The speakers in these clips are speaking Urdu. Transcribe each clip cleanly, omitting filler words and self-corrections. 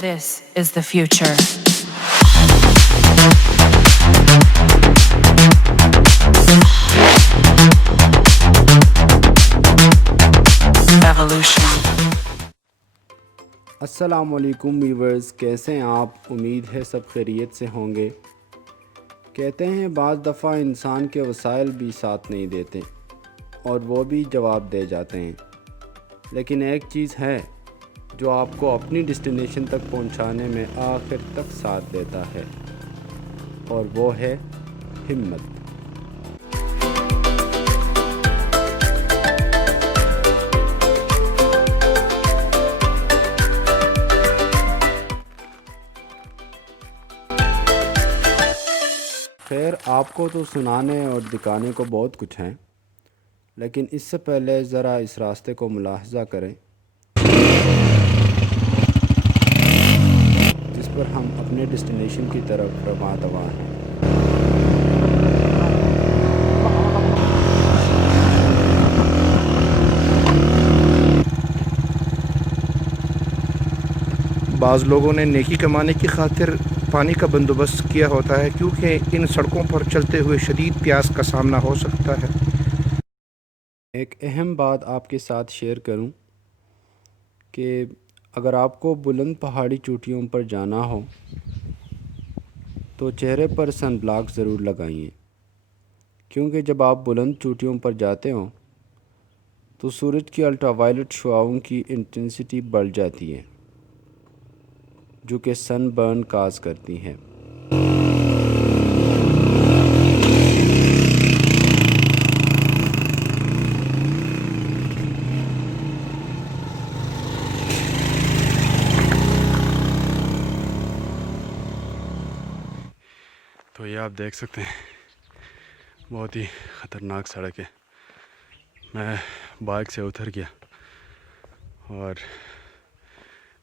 This is the future. Evolution. السلام علیکم ویورز، کیسے ہیں آپ؟ امید ہے سب خیریت سے ہوں گے۔ کہتے ہیں بعض دفعہ انسان کے وسائل بھی ساتھ نہیں دیتے اور وہ بھی جواب دے جاتے ہیں، لیکن ایک چیز ہے جو آپ کو اپنی ڈیسٹینیشن تک پہنچانے میں آخر تک ساتھ دیتا ہے، اور وہ ہے ہمت۔ خیر، آپ کو تو سنانے اور دکھانے کو بہت کچھ ہیں، لیکن اس سے پہلے ذرا اس راستے کو ملاحظہ کریں جس پر ہم اپنے ڈیسٹینیشن کی طرف رواں دواں ہیں۔ بعض لوگوں نے نیکی کمانے کی خاطر پانی کا بندوبست کیا ہوتا ہے، کیونکہ ان سڑکوں پر چلتے ہوئے شدید پیاس کا سامنا ہو سکتا ہے۔ ایک اہم بات آپ کے ساتھ شیئر کروں کہ اگر آپ کو بلند پہاڑی چوٹیوں پر جانا ہو تو چہرے پر سن بلاک ضرور لگائیے، کیونکہ جب آپ بلند چوٹیوں پر جاتے ہوں تو سورج کی الٹرا وائلٹ شعاؤں کی انٹینسٹی بڑھ جاتی ہے، جو کہ سن برن کاز کرتی ہیں۔ تو یہ آپ دیکھ سکتے ہیں، بہت ہی خطرناک سڑک ہے۔ میں بائک سے اتر گیا، اور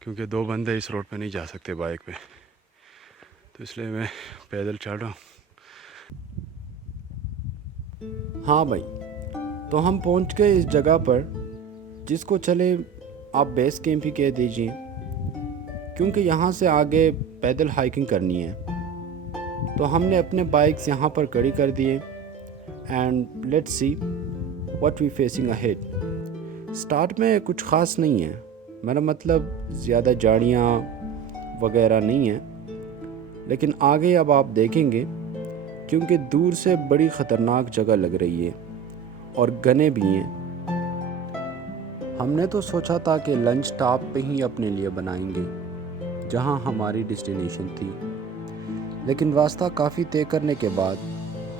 کیونکہ دو بندے اس روڈ پہ نہیں جا سکتے بائک پہ، تو اس لیے میں پیدل چل رہا ہوں۔ ہاں بھائی، تو ہم پہنچ گئے اس جگہ پر جس کو چلے آپ بیس کیمپ ہی کہہ دیجئے، کیونکہ یہاں سے آگے پیدل ہائیکنگ کرنی ہے۔ تو ہم نے اپنے بائکس یہاں پر کھڑی کر دیے، and let's see what we facing ahead. Start میں کچھ خاص نہیں ہے، میرا مطلب زیادہ جاڑیاں وغیرہ نہیں ہیں، لیکن آگے اب آپ دیکھیں گے، کیونکہ دور سے بڑی خطرناک جگہ لگ رہی ہے اور گنے بھی ہیں۔ ہم نے تو سوچا تھا کہ لنچ ٹاپ پہ ہی اپنے لیے بنائیں گے جہاں ہماری ڈیسٹینیشن تھی، لیکن راستہ کافی طے کرنے کے بعد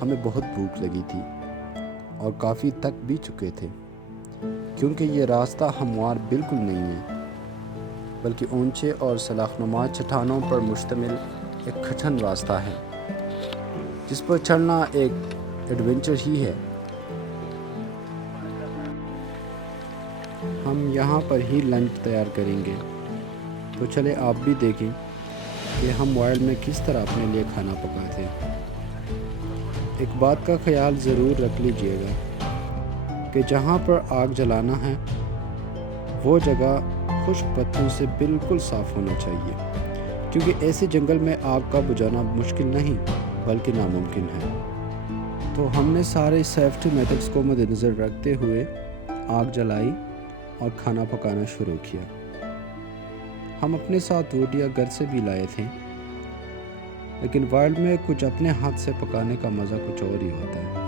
ہمیں بہت بھوک لگی تھی اور کافی تک بھی چکے تھے، کیونکہ یہ راستہ ہموار بالکل نہیں ہے، بلکہ اونچے اور سلاخنما چٹانوں پر مشتمل ایک کھچن راستہ ہے جس پر چڑھنا ایک ایڈونچر ہی ہے۔ ہم یہاں پر ہی لنچ تیار کریں گے، تو چلے آپ بھی دیکھیں کہ ہم وائلڈ میں کس طرح اپنے لیے کھانا پکاتے ہیں۔ ایک بات کا خیال ضرور رکھ لیجئے گا کہ جہاں پر آگ جلانا ہے وہ جگہ خشک پتوں سے بالکل صاف ہونا چاہیے، کیونکہ ایسے جنگل میں آگ کا بجھانا مشکل نہیں بلکہ ناممکن ہے۔ تو ہم نے سارے سیفٹی میتھڈز کو مد نظر رکھتے ہوئے آگ جلائی اور کھانا پکانا شروع کیا۔ ہم اپنے ساتھ روٹیاں گھر سے بھی لائے تھے، لیکن وائلڈ میں کچھ اپنے ہاتھ سے پکانے کا مزہ کچھ اور ہی ہوتا ہے۔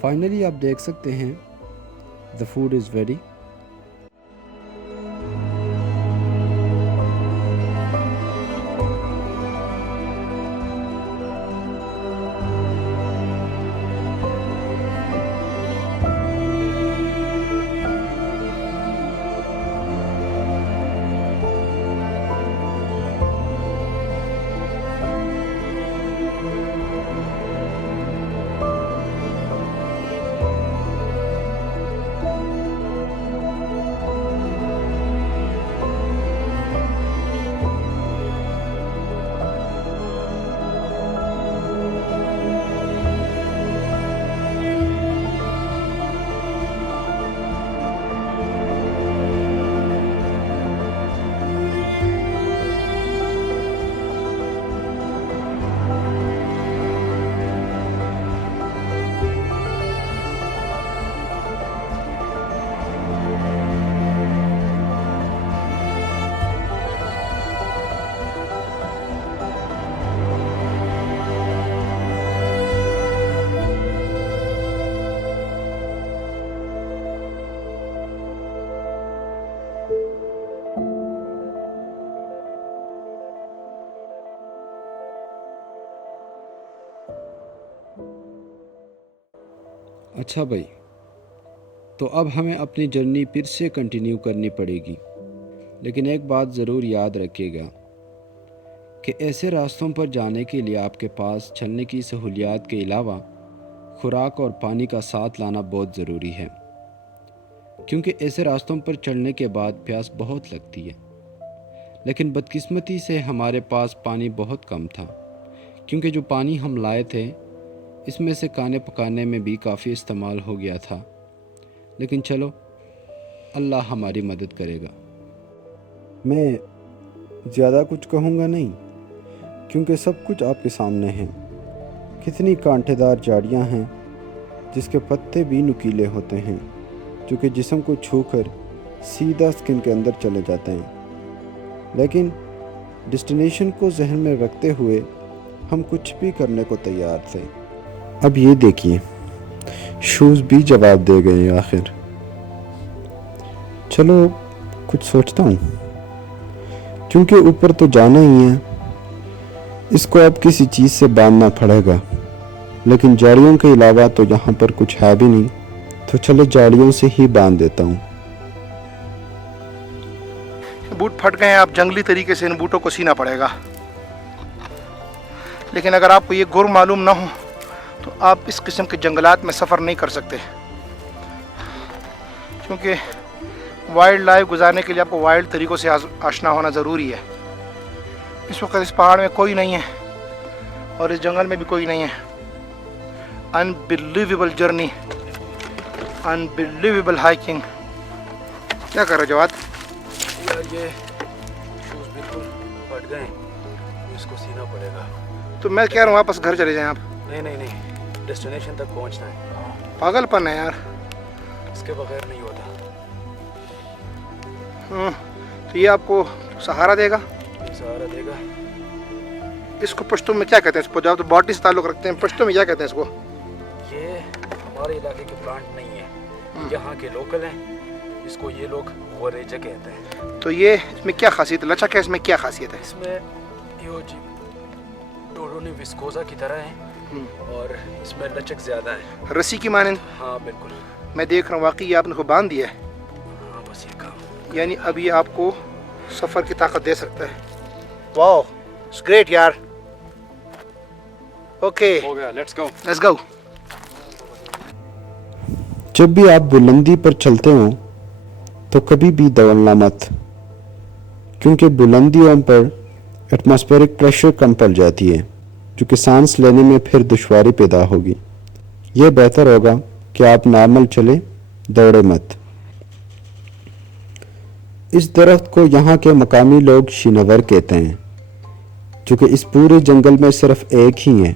فائنلی آپ دیکھ سکتے ہیں the food is ready. اچھا بھائی، تو اب ہمیں اپنی جرنی پھر سے کنٹینیو کرنی پڑے گی، لیکن ایک بات ضرور یاد رکھیے گا کہ ایسے راستوں پر جانے کے لیے آپ کے پاس چلنے کی سہولیات کے علاوہ خوراک اور پانی کا ساتھ لانا بہت ضروری ہے، کیونکہ ایسے راستوں پر چڑھنے کے بعد پیاس بہت لگتی ہے۔ لیکن بدقسمتی سے ہمارے پاس پانی بہت کم تھا، کیونکہ جو پانی ہم لائے تھے اس میں سے کھانے پکانے میں بھی کافی استعمال ہو گیا تھا۔ لیکن چلو، اللہ ہماری مدد کرے گا۔ میں زیادہ کچھ کہوں گا نہیں، کیونکہ سب کچھ آپ کے سامنے ہے۔ کتنی کانٹے دار جھاڑیاں ہیں جس کے پتے بھی نکیلے ہوتے ہیں، جو کہ جسم کو چھو کر سیدھا سکن کے اندر چلے جاتے ہیں۔ لیکن ڈیسٹینیشن کو ذہن میں رکھتے ہوئے ہم کچھ بھی کرنے کو تیار تھے۔ اب یہ دیکھیے، شوز بھی جواب دے گئے آخر۔ چلو کچھ سوچتا ہوں، کیونکہ اوپر تو جانا ہی ہے، اس کو اب کسی چیز سے باندھنا پڑے گا۔ لیکن جاڑیوں کے علاوہ تو یہاں پر کچھ ہے بھی نہیں، تو چلو جاڑیوں سے ہی باندھ دیتا ہوں۔ بوٹ پھٹ گئے ہیں، آپ جنگلی طریقے سے ان بوٹوں کو سینا پڑے گا۔ لیکن اگر آپ کو یہ گر معلوم نہ ہو تو آپ اس قسم کے جنگلات میں سفر نہیں کر سکتے، کیونکہ وائلڈ لائف گزارنے کے لیے آپ کو وائلڈ طریقوں سے آشنا ہونا ضروری ہے۔ اس وقت اس پہاڑ میں کوئی نہیں ہے اور اس جنگل میں بھی کوئی نہیں ہے۔ Unbelievable journey, unbelievable hiking. کیا کر رہے جواد؟ یار یہ شوز بالکل پھٹ گئے، اس کو سینا پڑے گا۔ تو میں کہہ رہا ہوں واپس گھر چلے جائیں آپ۔ نہیں، ڈیسٹینیشن تک پہنچنا ہے۔ پاگل پن ہے یار، اس کے بغیر نہیں ہوتا۔ تو یہ آپ کو سہارا دے گا؟ سہارا دے گا۔ اس کو پشتو میں کیا کہتے ہیں؟ اس کو جب تو باٹنی سے تعلق رکھتے ہیں، پشتو میں کیا کہتے ہیں اس کو؟ یہ ہمارے علاقے کے پلانٹ نہیں ہے، یہاں کے لوکل ہیں، اس کو یہ لوگ غوریجہ کہتے ہیں۔ تو یہ اس میں کیا خاصیت ہے؟ لچک ہے اس میں، کیا خاصیت ہے؟ اس میں ڈوڈونی وسکوزا کی طرح ہے اور اس میں لچک زیادہ ہے، رسی کی مانند۔ ہاں بالکل، میں دیکھ رہا ہوں واقعی آپ نے کو باندھ دیا ہے، ہاں بس یہ کام۔ یعنی اب یہ آپ کو سفر کی طاقت دے سکتا ہے۔ واو، اٹس گریٹ یار۔ اوکے، ہو گیا، لیٹس گو۔ Let's go. جب بھی آپ بلندی پر چلتے ہوں تو کبھی بھی دوڑنا مت، کیونکہ بلندیوں پر ایٹماسفیرک پریشر کم پڑ جاتی ہے، جو کہ سانس لینے میں پھر دشواری پیدا ہوگی۔ یہ بہتر ہوگا کہ آپ نارمل چلیں، دوڑے مت۔ اس درخت کو یہاں کے مقامی لوگ شینور کہتے ہیں، جو کہ اس پورے جنگل میں صرف ایک ہی ہے،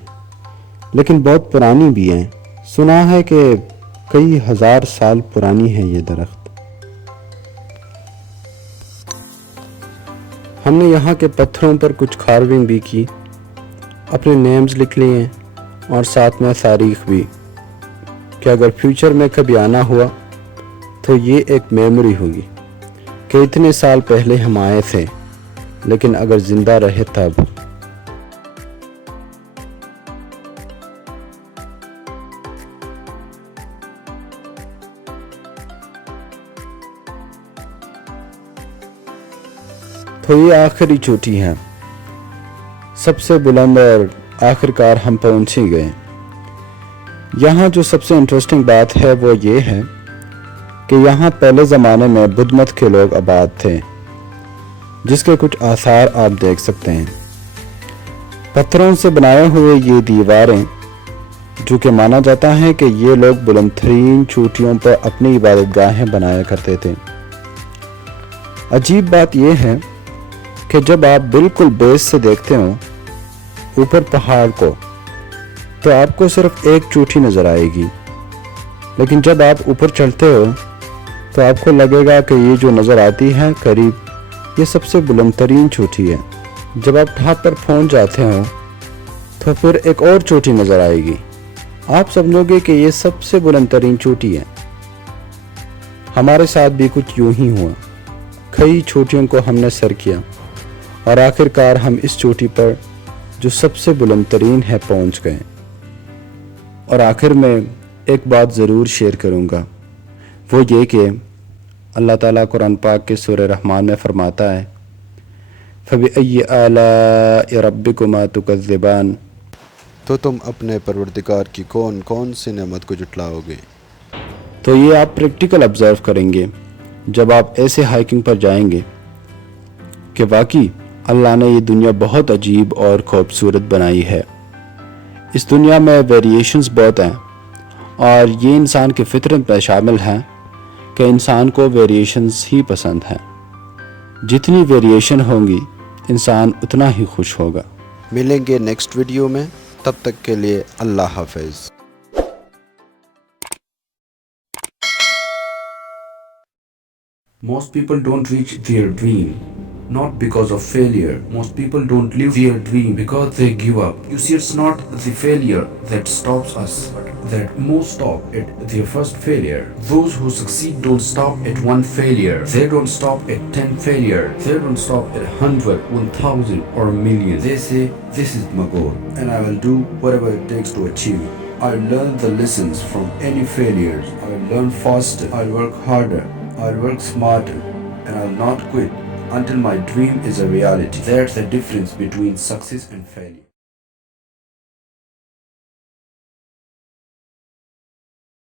لیکن بہت پرانی بھی ہے۔ سنا ہے کہ کئی ہزار سال پرانی ہے یہ درخت۔ ہم نے یہاں کے پتھروں پر کچھ کارونگ بھی کی، اپنے نیمز لکھ لیے ہیں اور ساتھ میں تاریخ بھی۔ کہ اگر فیوچر میں کبھی آنا ہوا تو یہ ایک میموری ہوگی کہ اتنے سال پہلے ہم آئے تھے، لیکن اگر زندہ رہے تب۔ تو یہ آخری چوٹی ہے، سب سے بلند، اور آخر کار ہم پہنچ ہی گئے۔ یہاں جو سب سے انٹرسٹنگ بات ہے وہ یہ ہے کہ یہاں پہلے زمانے میں بدھ مت کے لوگ آباد تھے، جس کے کچھ آثار آپ دیکھ سکتے ہیں۔ پتھروں سے بنائے ہوئے یہ دیواریں، جو کہ مانا جاتا ہے کہ یہ لوگ بلند ترین چوٹیوں پر اپنی عبادت گاہیں بنایا کرتے تھے۔ عجیب بات یہ ہے کہ جب آپ بالکل بیس سے دیکھتے ہو اوپر پہاڑ کو تو آپ کو صرف ایک چوٹی نظر آئے گی، لیکن جب آپ اوپر چڑھتے ہو تو آپ کو لگے گا کہ یہ جو نظر آتی ہے قریب، یہ سب سے بلند ترین چوٹی ہے۔ جب آپ ٹاپ پر پہنچ جاتے ہو تو پھر ایک اور چوٹی نظر آئے گی، آپ سمجھو گے کہ یہ سب سے بلند ترین چوٹی ہے۔ ہمارے ساتھ بھی کچھ یوں ہی ہوا، کئی چوٹیوں کو ہم نے سر کیا اور آخر کار ہم اس چوٹی پر جو سب سے بلند ترین ہے پہنچ گئے۔ اور آخر میں ایک بات ضرور شیئر کروں گا، وہ یہ کہ اللہ تعالیٰ قرآن پاک کے سورہ رحمان میں فرماتا ہے فَبِأَيِّ آلَاءِ رَبِّكُمَا تُكَذِّبَانِ، تو تم اپنے پروردگار کی کون کون سی نعمت کو جھٹلاؤ گے۔ تو یہ آپ پریکٹیکل آبزرو کریں گے جب آپ ایسے ہائکنگ پر جائیں گے کہ واقعی اللہ نے یہ دنیا بہت عجیب اور خوبصورت بنائی ہے۔ اس دنیا میں ویریشنز بہت ہیں، اور یہ انسان کی فطرت میں شامل ہیں کہ انسان کو ویریشنز ہی پسند ہیں۔ جتنی ویریشن ہوں گی انسان اتنا ہی خوش ہوگا۔ ملیں گے نیکسٹ ویڈیو میں، تب تک کے لیے اللہ حافظ۔ Most people don't reach their dream, not because of failure. Most people don't live their dream because they give up. You see, it's not the failure that stops us, but that most stop at their first failure. Those who succeed don't stop at one failure. They don't stop at 10 failure. They don't stop at 100, 1000 or a million. They say, this is my goal and I will do whatever it takes to achieve it. I'll learn the lessons from any failures. I'll learn faster. I'll work harder. I'll work smarter, and I'll not quit until my dream is a reality. That's the difference between success and failure.